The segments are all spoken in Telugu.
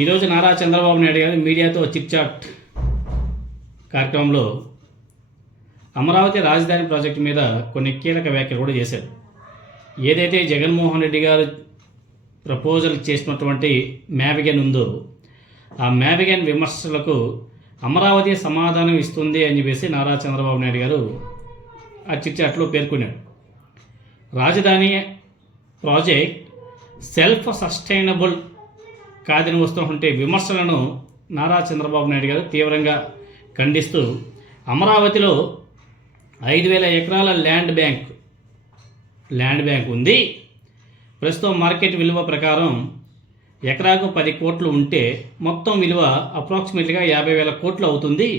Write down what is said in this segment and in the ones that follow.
ఈరోజు నారా చంద్రబాబు నాయుడు గారు మీడియాతో చిట్చాట్ కార్యక్రమంలో అమరావతి రాజధాని ప్రాజెక్టు మీద కొన్ని కీలక వ్యాఖ్యలు కూడా చేశారు. ఏదైతే జగన్మోహన్ రెడ్డి గారు ప్రపోజల్ చేసినటువంటి మ్యావిగన్ ఉందో ఆ మ్యావిగన్ విమర్శలకు అమరావతి సమాధానం ఇస్తుంది అని చెప్పేసి నారా చంద్రబాబు నాయుడు గారు ఆ చిట్చాట్లో పేర్కొన్నాడు. రాజధాని ప్రాజెక్ట్ సెల్ఫ్ సస్టైనబుల్ కాదని వస్తున్నటువంటి విమర్శలను నారా చంద్రబాబు నాయుడు గారు తీవ్రంగా ఖండిస్తూ అమరావతిలో 5,000 ఎకరాల ల్యాండ్ బ్యాంక్ ఉంది. ప్రస్తుతం మార్కెట్ విలువ ప్రకారం ఎకరాకు 10 కోట్లు ఉంటే మొత్తం విలువ అప్రాక్సిమేట్గా 50,000 కోట్లు అవుతుంది.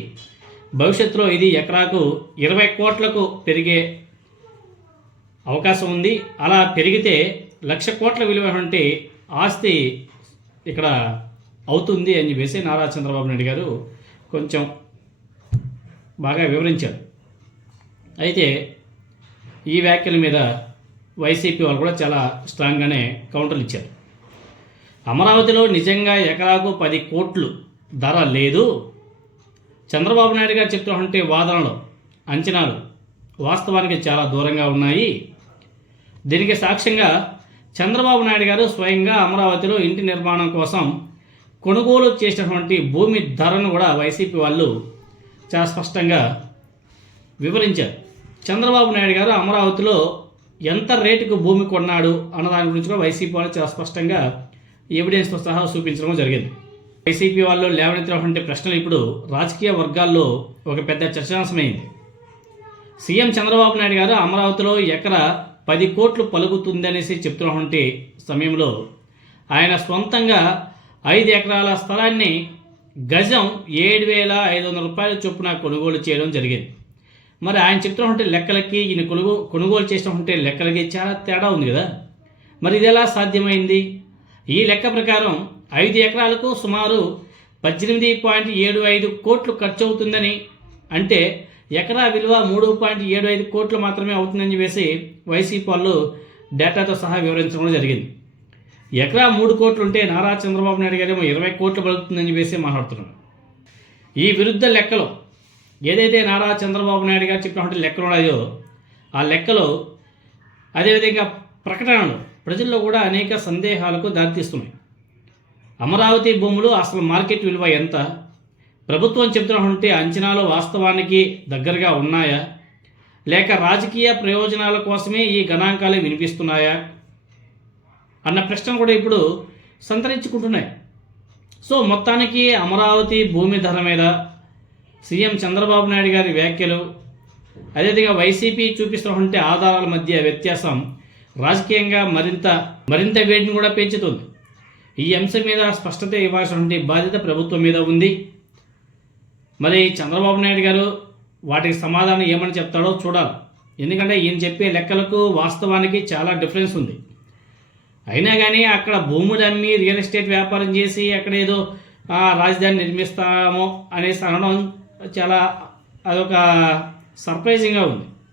భవిష్యత్తులో ఇది ఎకరాకు 20 కోట్లకు పెరిగే అవకాశం ఉంది. అలా పెరిగితే 1,00,000 కోట్ల విలువ ఆస్తి ఇక్కడ అవుతుంది అని చెప్పేసి నారా చంద్రబాబు నాయుడు గారు కొంచెం బాగా వివరించారు. అయితే ఈ వ్యాఖ్యల మీద వైసీపీ వాళ్ళు కూడా చాలా స్ట్రాంగ్గానే కౌంటర్లు ఇచ్చారు. అమరావతిలో నిజంగా ఎకరాకు 10 కోట్లు ధర లేదు. చంద్రబాబు నాయుడు గారు చెప్తున్నటువంటి వాదనలు అంచనాలు వాస్తవానికి చాలా దూరంగా ఉన్నాయి. దీనికి సాక్ష్యంగా చంద్రబాబు నాయుడు గారు స్వయంగా అమరావతిలో ఇంటి నిర్మాణం కోసం కొనుగోలు చేసినటువంటి భూమి ధరను కూడా వైసీపీ వాళ్ళు చాలా స్పష్టంగా వివరించారు. చంద్రబాబు నాయుడు గారు అమరావతిలో ఎంత రేటుకు భూమి కొన్నాడు అన్న దాని గురించి కూడా వైసీపీ వాళ్ళు చాలా స్పష్టంగా ఎవిడెన్స్తో సహా చూపించడం జరిగింది. వైసీపీ వాళ్ళు లేవనెత్తినటువంటి ప్రశ్నలు ఇప్పుడు రాజకీయ వర్గాల్లో ఒక పెద్ద చర్చాంశమైంది. సీఎం చంద్రబాబు నాయుడు గారు అమరావతిలో ఎకరా 10 కోట్లు పలుకుతుందనేసి చెప్తున్నటువంటి సమయంలో ఆయన సొంతంగా 5 ఎకరాల స్థలాన్ని గజం 7,500 రూపాయల చొప్పున కొనుగోలు చేయడం జరిగింది. మరి ఆయన చెప్తున్నటువంటి లెక్కలకి ఈయన కొనుగోలు చేసినటువంటి లెక్కలకి చాలా తేడా ఉంది కదా. మరి ఇది ఎలా సాధ్యమైంది? ఈ లెక్క ప్రకారం 5 ఎకరాలకు సుమారు 18.75 కోట్లు ఖర్చు అవుతుందని, అంటే ఎకరా విలువ 3.75 కోట్లు మాత్రమే అవుతుందని చెప్పేసి వైసీపీ వాళ్ళు డేటాతో సహా వివరించడం జరిగింది. ఎకరా 3 కోట్లు ఉంటే నారా చంద్రబాబు నాయుడు గారేమో 20 కోట్లు పలుకుతుందని చెప్పేసి మాట్లాడుతున్నారు. ఈ విరుద్ధ లెక్కలో ఏదైతే నారా చంద్రబాబు నాయుడు గారు చెప్పినటువంటి లెక్కలు ఉన్నాయో ఆ లెక్కలో అదేవిధంగా ప్రకటనలు ప్రజల్లో కూడా అనేక సందేహాలకు దారితీస్తున్నాయి. అమరావతి భూములు అసలు మార్కెట్ విలువ ఎంత? ప్రభుత్వం చెబుతున్నటువంటి అంచనాలు వాస్తవానికి దగ్గరగా ఉన్నాయా, లేక రాజకీయ ప్రయోజనాల కోసమే ఈ గణాంకాలు వినిపిస్తున్నాయా అన్న ప్రశ్నలు కూడా ఇప్పుడు సంతరించుకుంటున్నాయి. సో మొత్తానికి అమరావతి భూమి ధర మీద సీఎం చంద్రబాబు నాయుడు గారి వ్యాఖ్యలు, అదేవిధంగా వైసీపీ చూపిస్తున్నటువంటి ఆధారాల మధ్య వ్యత్యాసం రాజకీయంగా మరింత వేడిని కూడా పెంచుతుంది. ఈ అంశం మీద స్పష్టత ఇవ్వాల్సినటువంటి బాధ్యత ప్రభుత్వం మీద ఉంది. మరి చంద్రబాబు నాయుడు గారు వాటికి సమాధానం ఏమని చెప్తాడో చూడాలి. ఎందుకంటే ఈయన చెప్పే లెక్కలకు వాస్తవానికి చాలా డిఫరెన్స్ ఉంది. అయినా కానీ అక్కడ భూములు అమ్మి రియల్ ఎస్టేట్ వ్యాపారం చేసి అక్కడ ఏదో రాజధాని నిర్మిస్తామో అనేసి అనడం చాలా అదొక సర్ప్రైజింగ్గా ఉంది.